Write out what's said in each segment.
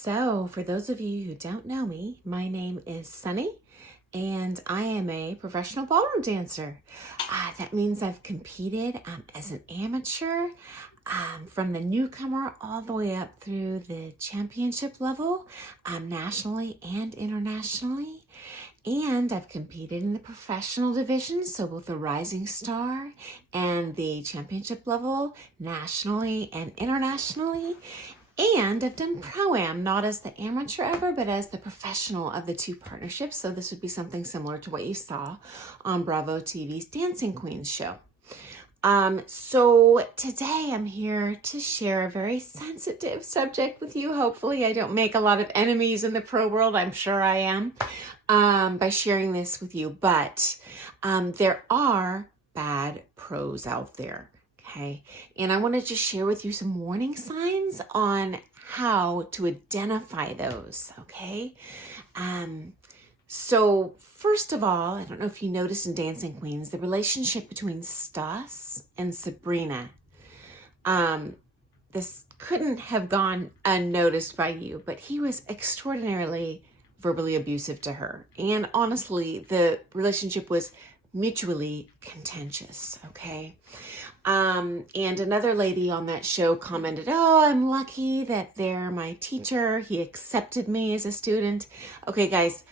So, for those of you who don't know me, my name is Sunny, and I am a professional ballroom dancer. That means I've competed as an amateur from the newcomer all the way up through the championship level, nationally and internationally. And I've competed in the professional division, so both the rising star and the championship level, nationally and internationally. And I've done Pro-Am, not as the amateur ever, but as the professional of the two partnerships. So this would be something similar to what you saw on Bravo TV's Dancing Queens show. So today I'm here to share a very sensitive subject with you. Hopefully I don't make a lot of enemies in the pro world. I'm sure I am, by sharing this with you. But there are bad pros out there. Okay, and I want to just share with you some warning signs on how to identify those, okay? So first of all, I don't know if you noticed in Dancing Queens, the relationship between Stas and Sabrina. This couldn't have gone unnoticed by you, but he was extraordinarily verbally abusive to her. And honestly, the relationship was mutually contentious, okay? And another lady on that show commented, "Oh, I'm lucky that they're my teacher. He accepted me as a student." Okay, guys,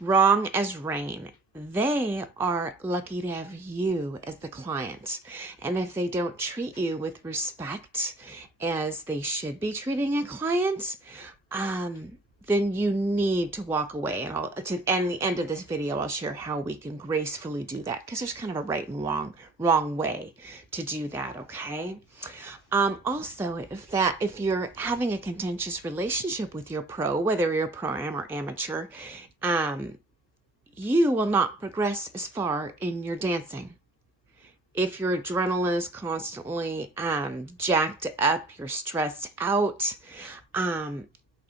wrong as rain. They are lucky to have you as the client. And if they don't treat you with respect as they should be treating a client, then you need to walk away. And to end the end of this video, I'll share how we can gracefully do that, because there's kind of a right and wrong way to do that, okay? Also, if you're having a contentious relationship with your pro, whether you're pro-am or amateur, you will not progress as far in your dancing. If your adrenaline is constantly jacked up, you're stressed out,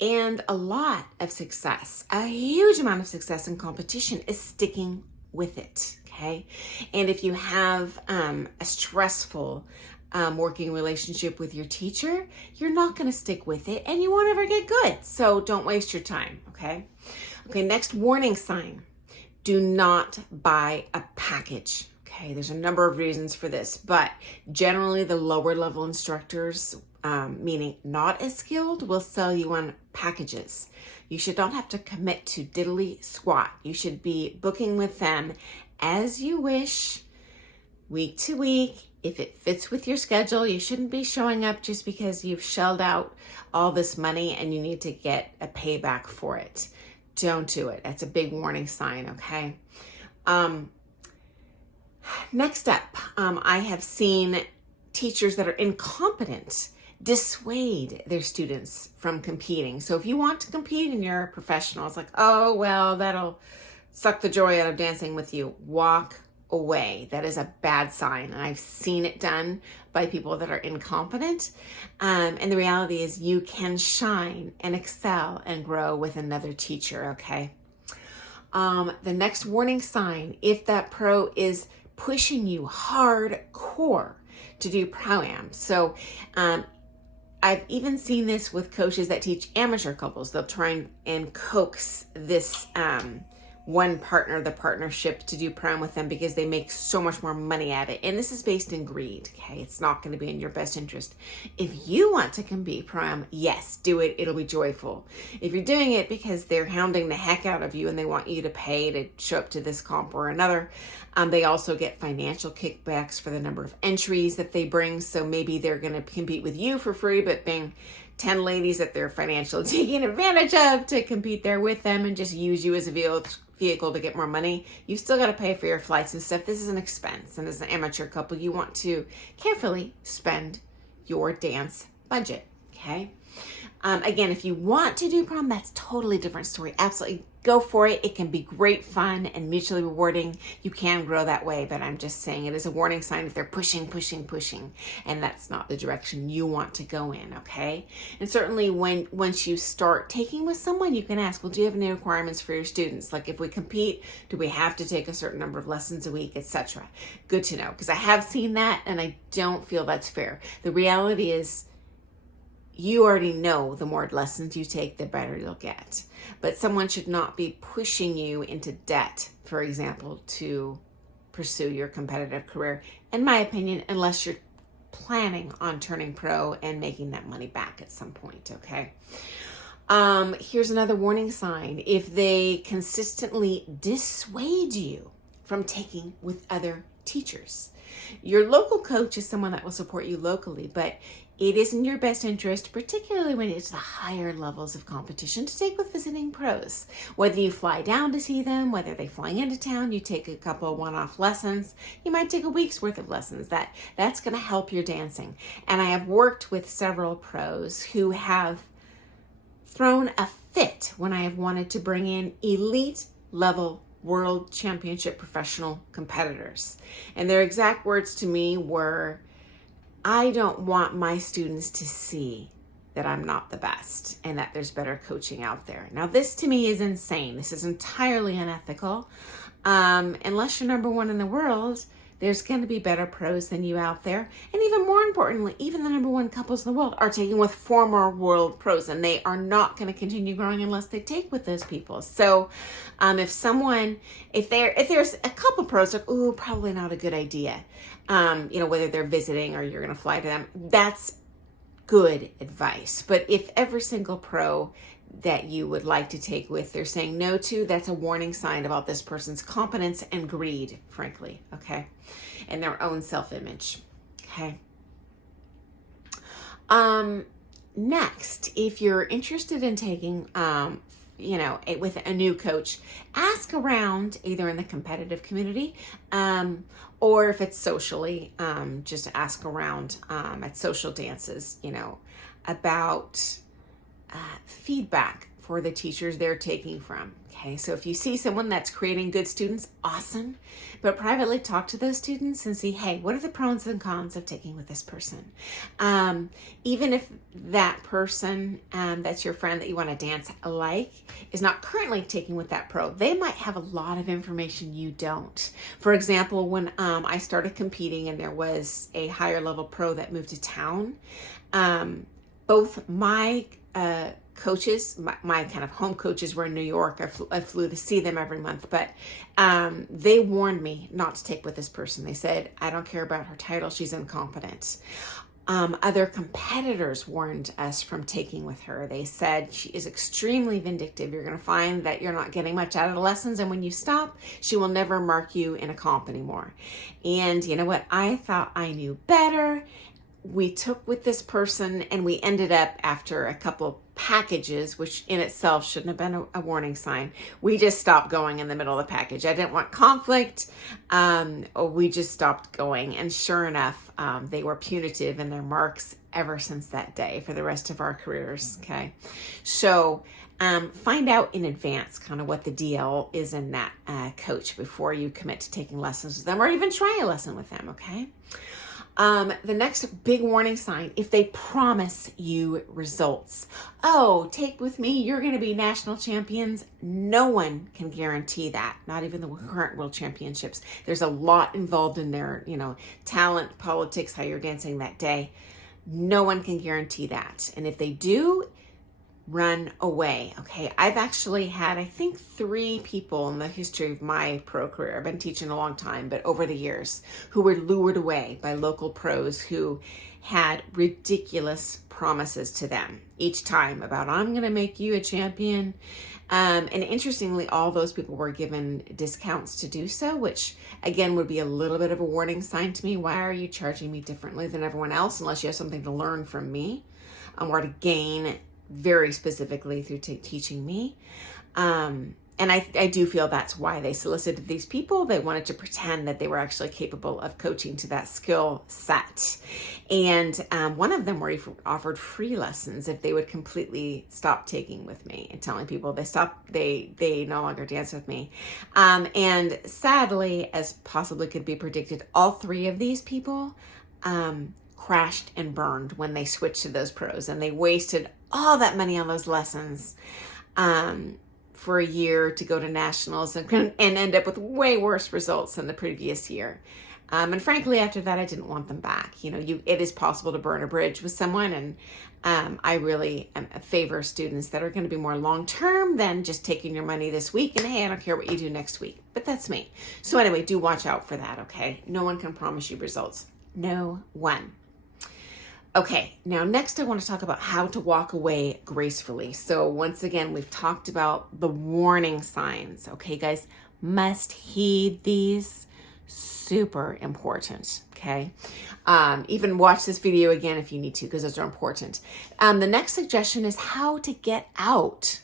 and a lot of success, a huge amount of success in competition is sticking with it, okay? And if you have a stressful working relationship with your teacher, you're not gonna stick with it and you won't ever get good. So don't waste your time, okay? Okay, next warning sign. Do not buy a package. Okay, there's a number of reasons for this, but generally the lower level instructors, meaning not as skilled, will sell you on packages. You should not have to commit to diddly squat. You should be booking with them as you wish, week to week. If it fits with your schedule, you shouldn't be showing up just because you've shelled out all this money and you need to get a payback for it. Don't do it. That's a big warning sign, okay? Next up, I have seen teachers that are incompetent dissuade their students from competing. So if you want to compete and you're a professional, it's like, oh, well, that'll suck the joy out of dancing with you. Walk away. That is a bad sign. And I've seen it done by people that are incompetent. And the reality is you can shine and excel and grow with another teacher, okay? The next warning sign, if that pro is pushing you hardcore to do pro-am. So I've even seen this with coaches that teach amateur couples. They'll try and coax this one partner, the partnership, to do pro-am with them because they make so much more money at it. And this is based in greed, okay? It's not going to be in your best interest. If you want to compete pro-am, yes, do it. It'll be joyful. If you're doing it because they're hounding the heck out of you and they want you to pay to show up to this comp or another, they also get financial kickbacks for the number of entries that they bring. So maybe they're going to compete with you for free, but being 10 ladies that they're financially taking advantage of to compete there with them and just use you as a vehicle to get more money, you've still got to pay for your flights and stuff. This is an expense. And as an amateur couple, you want to carefully spend your dance budget, okay? Again, if you want to do prom, that's totally different story. Absolutely go for it. It can be great fun and mutually rewarding. You can grow that way, but I'm just saying it is a warning sign if they're pushing, and that's not the direction you want to go in, okay? And certainly once you start taking with someone, you can ask, well, do you have any requirements for your students? Like if we compete, do we have to take a certain number of lessons a week, etc.? Good to know, because I have seen that and I don't feel that's fair. The reality is you already know the more lessons you take, the better you'll get. But someone should not be pushing you into debt, for example, to pursue your competitive career, in my opinion, unless you're planning on turning pro and making that money back at some point, okay? Here's another warning sign. If they consistently dissuade you from taking with other teachers. Your local coach is someone that will support you locally, but it is in your best interest, particularly when it's the higher levels of competition, to take with visiting pros. Whether you fly down to see them, whether they fly into town, you take a couple of one-off lessons. You might take a week's worth of lessons. That's going to help your dancing. And I have worked with several pros who have thrown a fit when I have wanted to bring in elite level world championship professional competitors. And their exact words to me were, I don't want my students to see that I'm not the best and that there's better coaching out there. Now, this to me is insane. This is entirely unethical. Unless you're number one in the world, there's going to be better pros than you out there. And even more importantly, even the number one couples in the world are taking with former world pros, and they are not going to continue growing unless they take with those people. So if there's a couple pros, like, ooh, probably not a good idea. Whether they're visiting or you're going to fly to them, that's good advice. But if every single pro that you would like to take with they're saying no to, that's a warning sign about this person's competence and greed, frankly, okay? And their own self-image, okay? Next, if you're interested in taking, with a new coach, ask around either in the competitive community, or if it's socially, just ask around at social dances, about feedback for the teachers they're taking from. Okay, so if you see someone that's creating good students, awesome. But privately talk to those students and see, hey, what are the pros and cons of taking with this person? Even if that person that's your friend that you want to dance like is not currently taking with that pro, they might have a lot of information you don't. For example, when I started competing and there was a higher level pro that moved to town, both my coaches, my kind of home coaches were in New York. I flew to see them every month, but they warned me not to take with this person. They said, I don't care about her title, she's incompetent. Other competitors warned us from taking with her. They said she is extremely vindictive. You're going to find that you're not getting much out of the lessons, and when you stop, she will never mark you in a comp anymore. And you know what? I thought I knew better. We took with this person, and we ended up, after a couple of packages, which in itself shouldn't have been a warning sign, we just stopped going in the middle of the package. I didn't want conflict, or we just stopped going. And sure enough, they were punitive in their marks ever since that day for the rest of our careers. Okay, so find out in advance kind of what the deal is in that coach before you commit to taking lessons with them, or even try a lesson with them. Okay. The next big warning sign, if they promise you results. Oh, take with me, you're going to be national champions. No one can guarantee that, not even the current world championships. There's a lot involved in their, talent, politics, how you're dancing that day. No one can guarantee that. And if they do, run away. Okay, I've actually had, I think, 3 people in the history of my pro career, I've been teaching a long time, but over the years, who were lured away by local pros who had ridiculous promises to them each time about, I'm going to make you a champion. And interestingly, all those people were given discounts to do so, which again would be a little bit of a warning sign to me. Why are you charging me differently than everyone else unless you have something to learn from me, or to gain very specifically through teaching me. And I do feel that's why they solicited these people. They wanted to pretend that they were actually capable of coaching to that skill set. And one of them were offered free lessons if they would completely stop taking with me, and telling people they no longer dance with me. And sadly, as possibly could be predicted, all 3 of these people crashed and burned when they switched to those pros, and they wasted all that money on those lessons for a year to go to nationals and end up with way worse results than the previous year. And frankly, after that, I didn't want them back. It is possible to burn a bridge with someone, and I really favor students that are going to be more long-term than just taking your money this week and, hey, I don't care what you do next week. But that's me. So anyway, do watch out for that, okay? No one can promise you results. No one. Okay, now next I want to talk about how to walk away gracefully. So once again, we've talked about the warning signs. Okay, guys, must heed these. Super important, okay? Even watch this video again if you need to, because those are important. The next suggestion is how to get out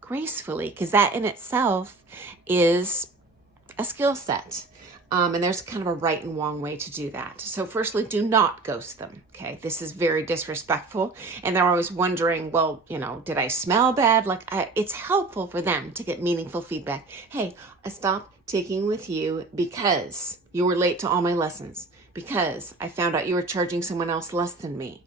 gracefully, because that in itself is a skill set. And there's kind of a right and wrong way to do that. So firstly, do not ghost them, okay? This is very disrespectful. And they're always wondering, well, did I smell bad? It's helpful for them to get meaningful feedback. Hey, I stopped taking with you because you were late to all my lessons, because I found out you were charging someone else less than me,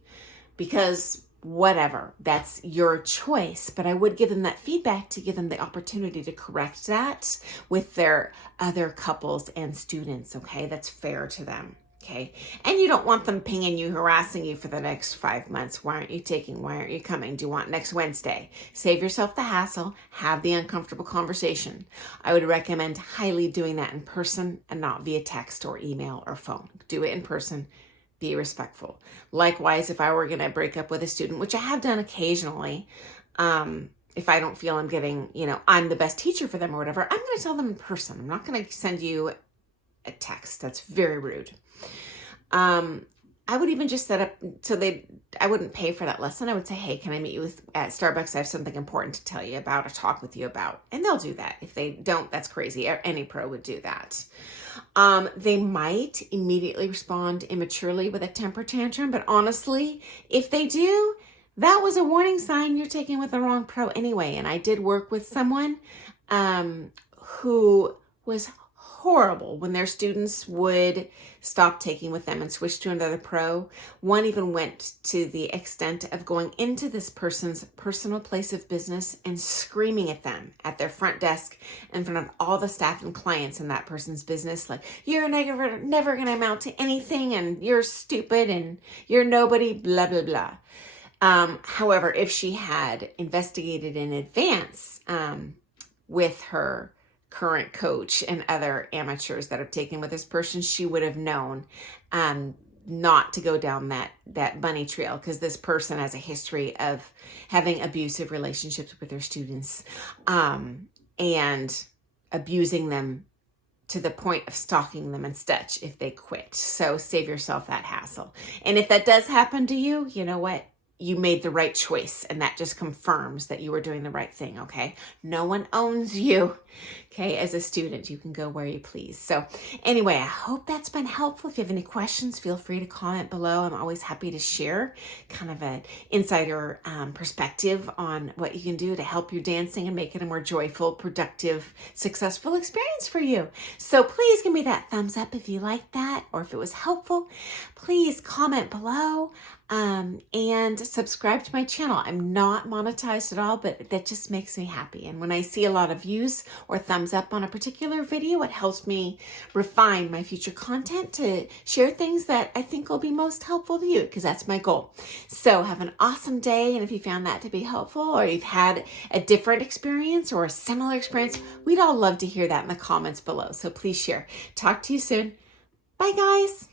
because whatever, that's your choice. But I would give them that feedback to give them the opportunity to correct that with their other couples and students, okay? That's fair to them, okay? And you don't want them pinging you, harassing you for the next 5 months. Why aren't you taking? Why aren't you coming? Do you want next Wednesday? Save yourself the hassle. Have the uncomfortable conversation. I would recommend highly doing that in person and not via text or email or phone. Do it in person. Be respectful. Likewise, if I were going to break up with a student, which I have done occasionally, if I don't feel I'm getting, I'm the best teacher for them or whatever, I'm going to tell them in person. I'm not going to send you a text. That's very rude. I would even just set up so I wouldn't pay for that lesson. I would say, hey, can I meet you at Starbucks? I have something important to tell you about or talk with you about. And they'll do that. If they don't, that's crazy. Any pro would do that. They might immediately respond immaturely with a temper tantrum, but honestly, if they do, that was a warning sign you're taking with the wrong pro anyway. And I did work with someone who was horrible when their students would stop taking with them and switch to another pro. One even went to the extent of going into this person's personal place of business and screaming at them at their front desk in front of all the staff and clients in that person's business, like, you're never going to amount to anything, and you're stupid, and you're nobody, blah, blah, blah. However, if she had investigated in advance with her current coach and other amateurs that have taken with this person, she would have known not to go down that bunny trail, because this person has a history of having abusive relationships with their students and abusing them to the point of stalking them and such if they quit. So save yourself that hassle. And if that does happen to you, you know what? You made the right choice, and that just confirms that you were doing the right thing, okay? No one owns you, okay? As a student, you can go where you please. So anyway, I hope that's been helpful. If you have any questions, feel free to comment below. I'm always happy to share kind of an insider perspective on what you can do to help your dancing and make it a more joyful, productive, successful experience for you. So please give me that thumbs up if you like that, or if it was helpful. Please comment below. And subscribe to my channel. I'm not monetized at all, but that just makes me happy. And when I see a lot of views or thumbs up on a particular video, it helps me refine my future content to share things that I think will be most helpful to you, because that's my goal. So have an awesome day. And if you found that to be helpful, or you've had a different experience or a similar experience, we'd all love to hear that in the comments below. So please share. Talk to you soon. Bye, guys.